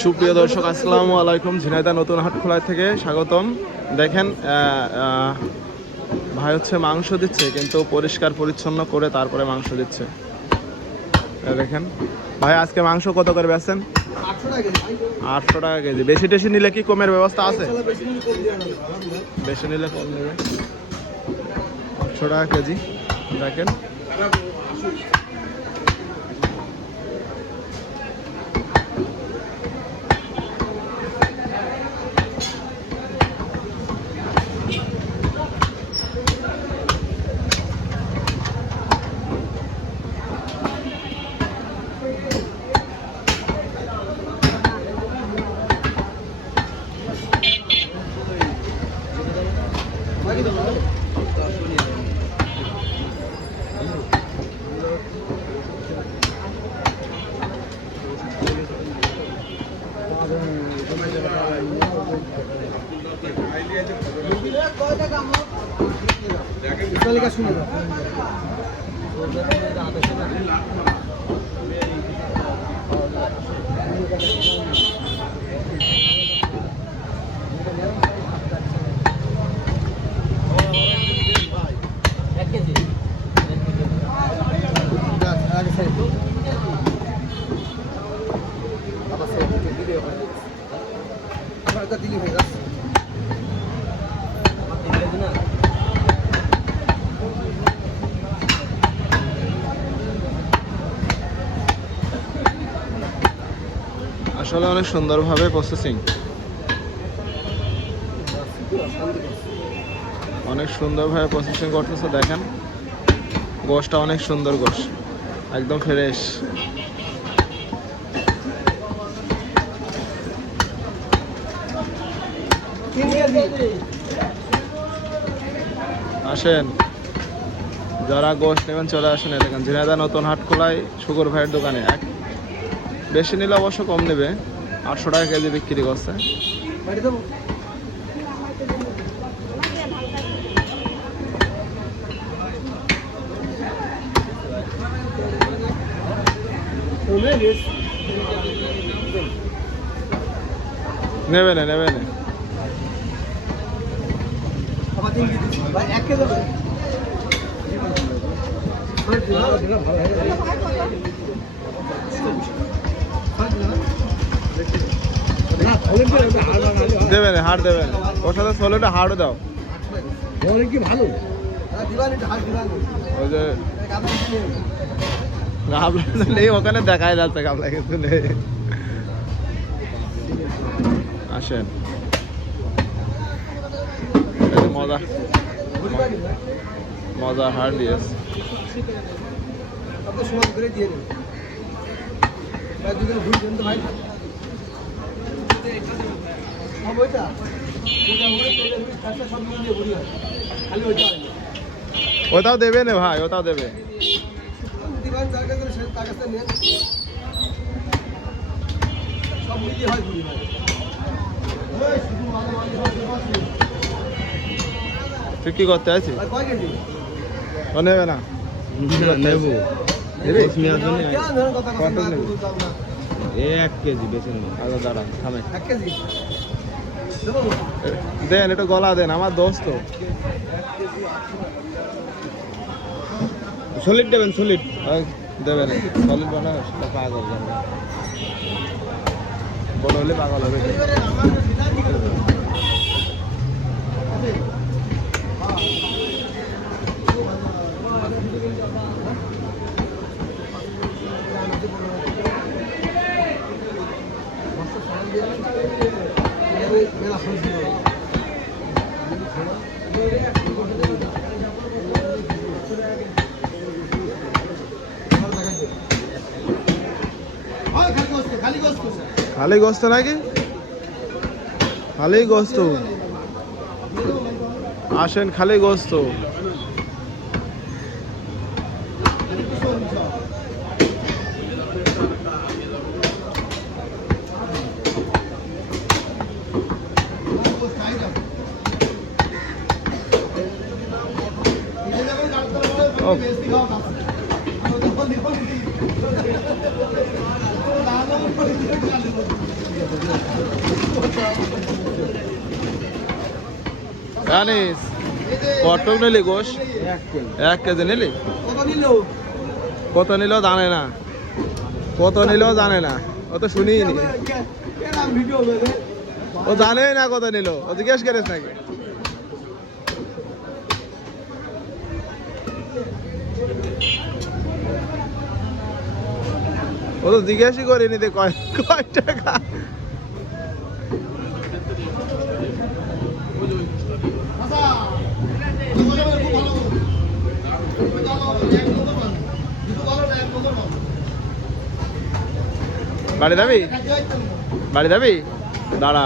সুপ্রিয় দর্শক, আসসালামু আলাইকুম। ঝিনাইদহ নতুন হাটখোলা থেকে স্বাগতম। দেখেন ভাই হচ্ছে মাংস দিচ্ছে, কিন্তু পরিষ্কার পরিচ্ছন্ন করে তারপরে মাংস দিচ্ছে। দেখেন ভাই, আজকে মাংস কত করে বেচছেন? 800 টাকা কেজি। বেশি টেশি নিলে কি কমের ব্যবস্থা আছে? বেশি নিলে কম নেবে। 800 টাকা কেজি। দেখেন আসলে অনেক সুন্দরভাবে প্রসেসিং, অনেক সুন্দরভাবে প্রসেসিং করতেছে। দেখেন গোশটা অনেক সুন্দর, গোশ একদম ফ্রেশ। আসেন, যারা গোশ নেবেন চলে আসেন। দেখেন ঝিনাইদহ নতুন হাটখোলায় শুকুর ভাইয়ের দোকানে। বেশি নিলে অবশ্য কম নেবে। 800 টাকা কেজি বিক্রি করছে। নেবে না, নেবে না। দেবে না, হাড় দেবে না। ওর সাথে ছোলেটা হাড়ও দাও। কি ভালো ওই যে গাবলা নেই, ওখানে দেখাই যাচ্ছে গাবলা কিছু নেই। আসেন, মজা মজা হাড় দিয়েছে। ওটাও দেবে না ভাই, ওটাও দেবে। তুই কি করতে আছিস? ও নেবে না, নেবো। 1 কেজি বেশি নেব। আচ্ছা দাঁড়ান, থামেন। 1 কেজি দেন, একটু গলা দেন, আমার দোস্ত। সলিড দেবেন, সলিড দেবেন। সলিড বানায় পাগল যাবে, বড় হলে পাগল হবে। খালি গোস্ত নাকি? খালি গোস্ত। আসেন, খালি গোস্ত। জানিস কত নিলি গোশ? 1 কেজি নিলি? কত নিল জানে না, কত নিল জানে না, ও তো শুনিনি, ও জানে না কত নিল, ও জিজ্ঞেস করিস নাকি? ও তো জিজ্ঞেসই করিনি যে কয় কয় টাকা। বাড়ি যাবি? বাড়ি যাবি? দাঁড়া।